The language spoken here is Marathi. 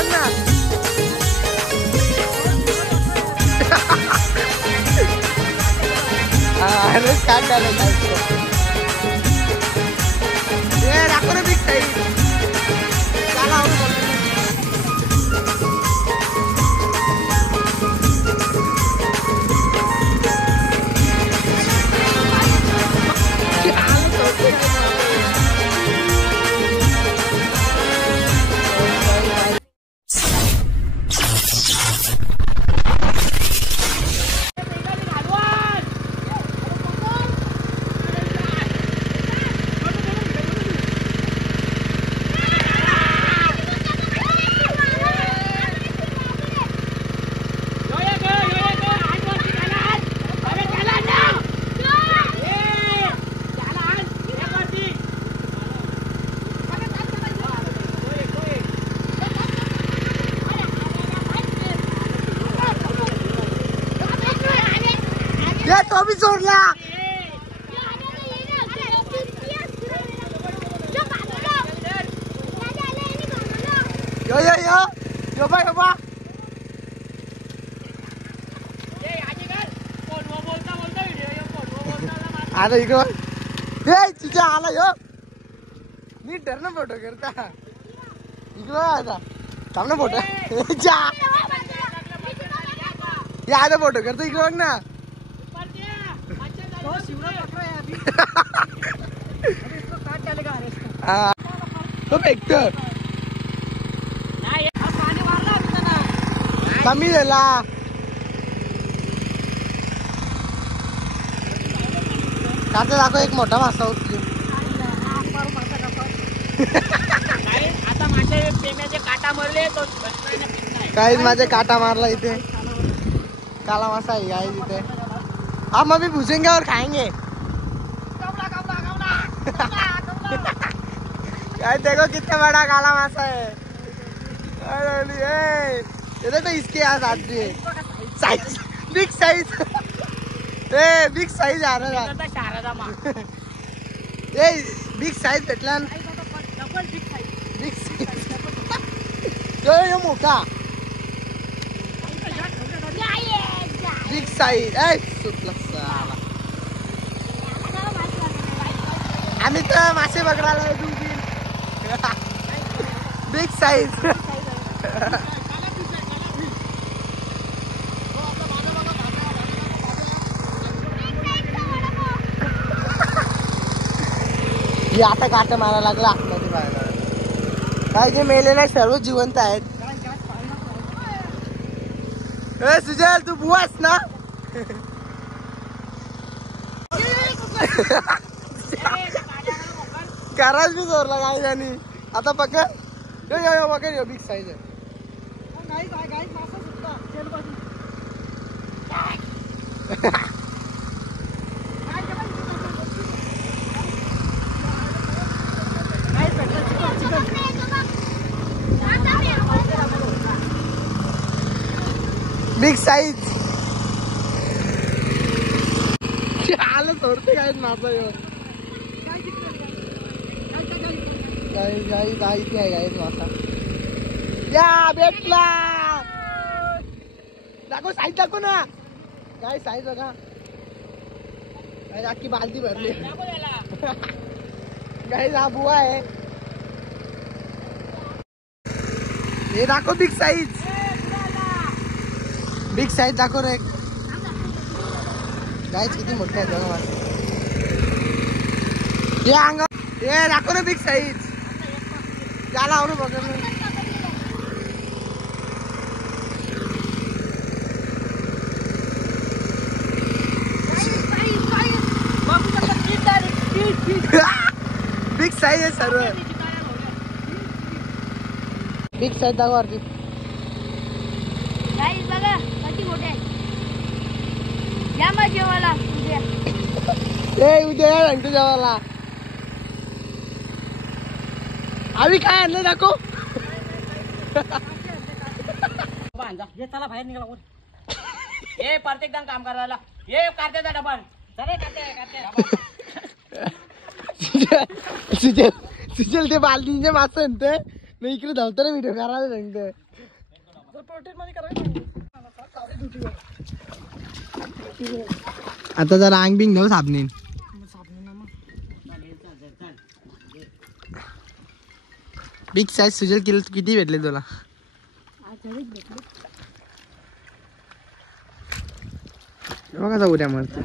बघ ना. अरे काय झालं काय दाखव ना बिग साईज. चला तो भी जोडला. यो यो यो यो बा यो बा. आता इकडं तुझ्या आला यो. नीट धर ना फोटो करता. इकडं आता थांब ना फोटो. आता फोटो करतो इकडं बघ ना. तो फेकत कमी झाला. काचा दाखव एक मोठा मासा उचली. आता माझे प्रेमाचे काटा मारले तो काहीच माझे काटा मारला इथे. काला मासा है गाइस इथे. हम अभी भूसेंगे और खाएंगे. यार देखो कितना बड़ा काला मासा है. ये देखो इसके यहाँ आती है size. Big size. Big size आ रहा है. बिग साइज भेटला. बिग साइज यो मोठा. Big size. आम्ही तर मासे बघायला बिग साइज. हे आता काटा मारायला लागला आतमध्ये पाहायला. काय जे मेले नाही सर्व जिवंत आहेत. सुजल तू बुवास ना. कराच भी जोरला काय जाणी. आता पकड यो पकड यो. बिग साइज आहे. बिग साइज आलं सोडते काय मासा. इथे आहे गाईज मासा. या भेटला. दाखव साईज दाखव ना. काय साईज बघा. अख्खी बालदी भरली. गाईज हा बुवा आहे. हे दाखव बिग साइज. बिग साइज दाखव रे. गाईज किती मोठे आहेत बघा मासे. हे अंग हे दाखव ना बिग साइज. त्याला आवडू बघ. बिग साइज आहे सर्व. बिग साइज दाखव वरती. बघा किती मोठे आहे. या मग जेवायला उद्या सांगतो जेवायला. आम्ही काय आणलं दाखव. ये चला बाहेर निघाला. ये प्रत्येक जण काम करायला. ये कार्त्याचा डबा. सुजल ते बालदीचे मासे आणते. मी इकडे धावतो रे व्हिडिओ करायला सांगतो. आता जरा अंग बिंग घेऊ साबणीन. बिग साईज सुजल किलो किती भेटले तुला? बघा उद्या मरतो.